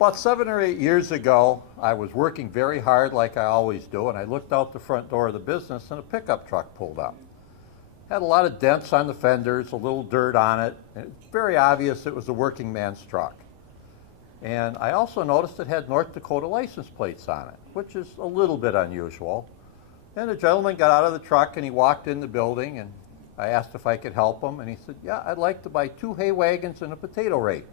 About 7 or 8 years ago, I was working very hard like I always do, and I looked out the front door of the business and a pickup truck pulled up. Had a lot of dents on the fenders, a little dirt on it, and it's very obvious it was a working man's truck. And I also noticed it had North Dakota license plates on it, which is a little bit unusual. And the gentleman got out of the truck and he walked in the building, and I asked if I could help him, and he said, "Yeah, I'd like to buy 2 hay wagons and a potato rake."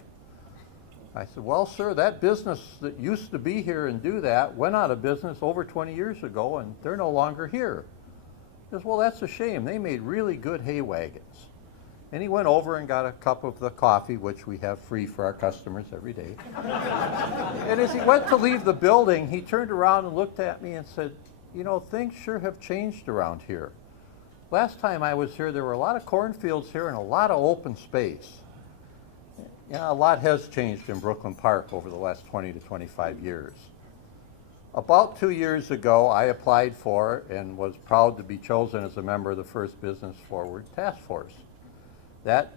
I said, "Well, sir, that business that used to be here and do that went out of business over 20 years ago, and they're no longer here." He says, "Well, that's a shame. They made really good hay wagons." And he went over and got a cup of the coffee, which we have free for our customers every day. And as he went to leave the building, he turned around and looked at me and said, "You know, things sure have changed around here. Last time I was here, there were a lot of cornfields here and a lot of open space." Yeah, a lot has changed in Brooklyn Park over the last 20 to 25 years. About 2 years ago, I applied for and was proud to be chosen as a member of the First Business Forward Task Force. That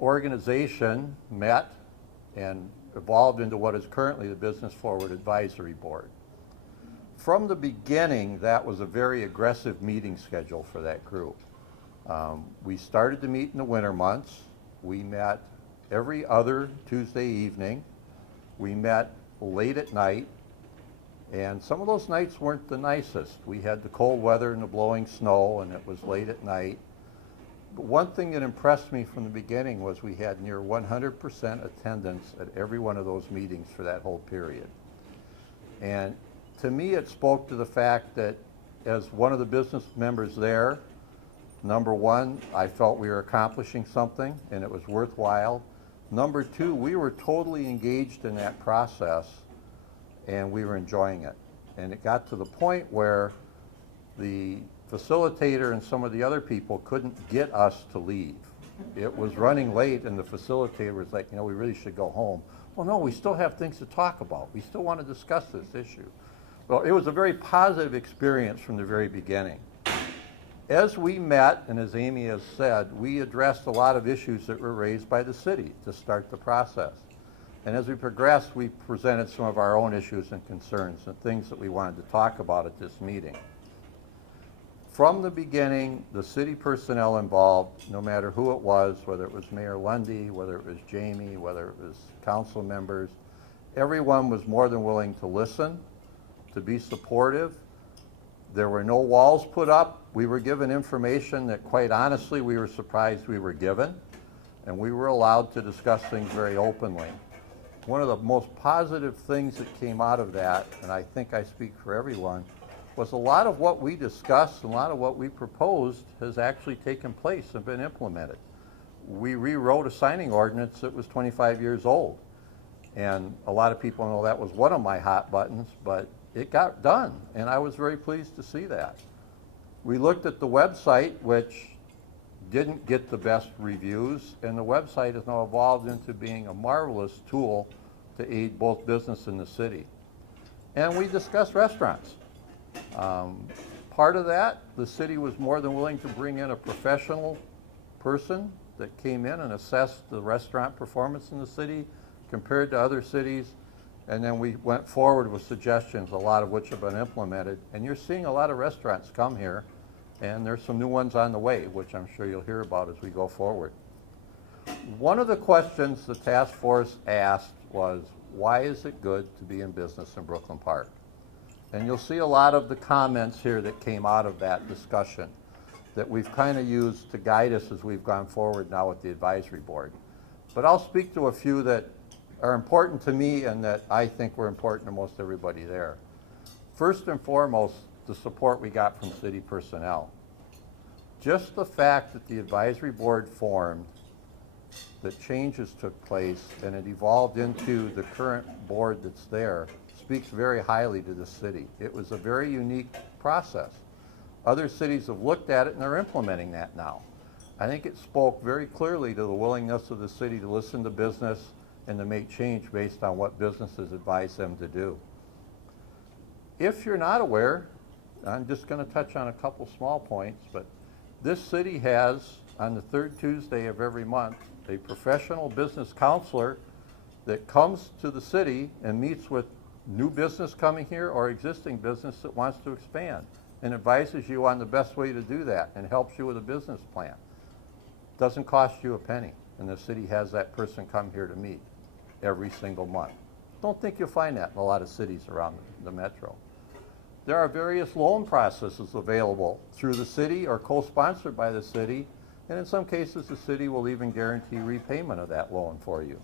organization met and evolved into what is currently the Business Forward Advisory Board. From the beginning, that was a very aggressive meeting schedule for that group. We started to meet in the winter months. We met every other Tuesday evening. We met late at night, and some of those nights weren't the nicest. We had the cold weather and the blowing snow, and it was late at night. But one thing that impressed me from the beginning was we had near 100% attendance at every one of those meetings for that whole period. And to me, it spoke to the fact that as one of the business members there, number one, I felt we were accomplishing something and it was worthwhile. Number two, we were totally engaged in that process and we were enjoying it. And it got to the point where the facilitator and some of the other people couldn't get us to leave. It was running late and the facilitator was like, "You know, we really should go home." "Well, no, we still have things to talk about. We still want to discuss this issue." Well, it was a very positive experience from the very beginning. As we met, and as Amy has said, we addressed a lot of issues that were raised by the city to start the process. And as we progressed, we presented some of our own issues and concerns and things that we wanted to talk about at this meeting. From the beginning, the city personnel involved, no matter who it was, whether it was Mayor Lundy, whether it was Jamie, whether it was council members, everyone was more than willing to listen, to be supportive. There were no walls put up. We were given information that, quite honestly, we were surprised we were given, and we were allowed to discuss things very openly. One of the most positive things that came out of that, and I think I speak for everyone, was a lot of what we discussed and a lot of what we proposed has actually taken place and been implemented. We rewrote a signing ordinance that was 25 years old, and a lot of people know that was one of my hot buttons, but it got done, and I was very pleased to see that. We looked at the website, which didn't get the best reviews, and the website has now evolved into being a marvelous tool to aid both business and the city. And we discussed restaurants. Part of that, the city was more than willing to bring in a professional person that came in and assessed the restaurant performance in the city compared to other cities. And then we went forward with suggestions, a lot of which have been implemented. And you're seeing a lot of restaurants come here, and there's some new ones on the way, which I'm sure you'll hear about as we go forward. One of the questions the task force asked was, why is it good to be in business in Brooklyn Park? And you'll see a lot of the comments here that came out of that discussion that we've kind of used to guide us as we've gone forward now with the advisory board. But I'll speak to a few that are important to me and that I think were important to most everybody there. First and foremost, the support we got from city personnel. Just the fact that the advisory board formed, that changes took place, and it evolved into the current board that's there, speaks very highly to the city. It was a very unique process. Other cities have looked at it and they're implementing that now. I think it spoke very clearly to the willingness of the city to listen to business and to make change based on what businesses advise them to do. If you're not aware, I'm just going to touch on a couple small points, but this city has, on the third Tuesday of every month, a professional business counselor that comes to the city and meets with new business coming here or existing business that wants to expand and advises you on the best way to do that and helps you with a business plan. Doesn't cost you a penny, and the city has that person come here to meet every single month. Don't think you'll find that in a lot of cities around the metro. There are various loan processes available through the city or co-sponsored by the city, and in some cases the city will even guarantee repayment of that loan for you.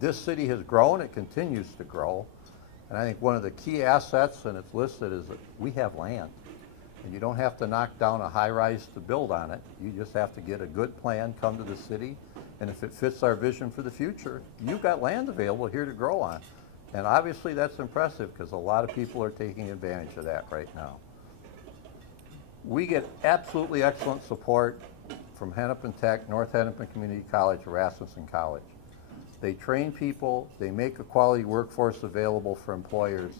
This city has grown, it continues to grow, and I think one of the key assets, and it's listed, is that we have land. And you don't have to knock down a high-rise to build on it. You just have to get a good plan, come to the city, and if it fits our vision for the future, you've got land available here to grow on. And obviously that's impressive because a lot of people are taking advantage of that right now. We get absolutely excellent support from Hennepin Tech, North Hennepin Community College, Rasmussen College. They train people, they make a quality workforce available for employers,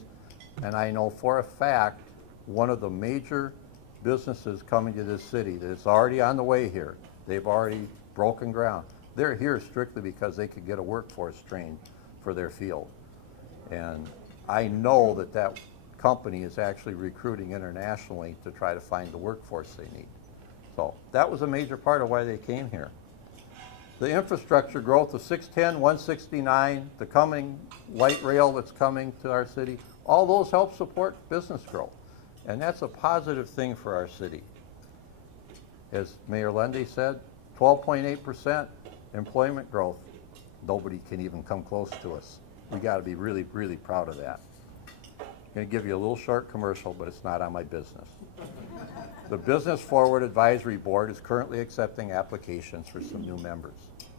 and I know for a fact one of the major businesses coming to this city that is already on the way here, they've already broken ground. They're here strictly because they could get a workforce trained for their field. And I know that that company is actually recruiting internationally to try to find the workforce they need. So that was a major part of why they came here. The infrastructure growth of 610, 169, the coming light rail that's coming to our city, all those help support business growth. And that's a positive thing for our city. As Mayor Lundy said, 12.8% employment growth. Nobody can even come close to us. We got to be really, really proud of that. I'm going to give you a little short commercial, but it's not on my business. The Business Forward Advisory Board is currently accepting applications for some new members.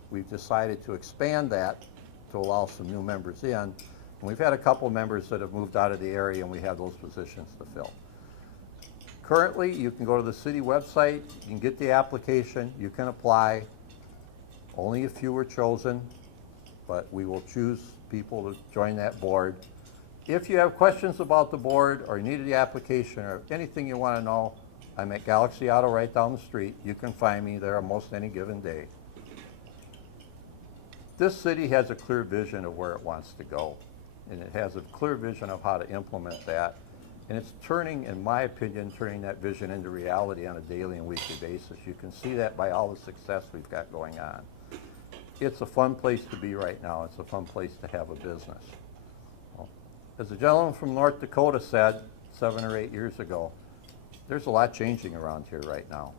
We've decided to expand that to allow some new members in. And we've had a couple members that have moved out of the area, and we have those positions to fill. Currently, you can go to the city website, you can get the application, you can apply. Only a few are chosen, but we will choose people to join that board. If you have questions about the board or you need the application or anything you want to know, I'm at Galaxy Auto right down the street. You can find me there almost any given day. This city has a clear vision of where it wants to go, and it has a clear vision of how to implement that. And it's turning, in my opinion, turning that vision into reality on a daily and weekly basis. You can see that by all the success we've got going on. It's a fun place to be right now. It's a fun place to have a business. Well, as a gentleman from North Dakota said 7 or 8 years ago, there's a lot changing around here right now.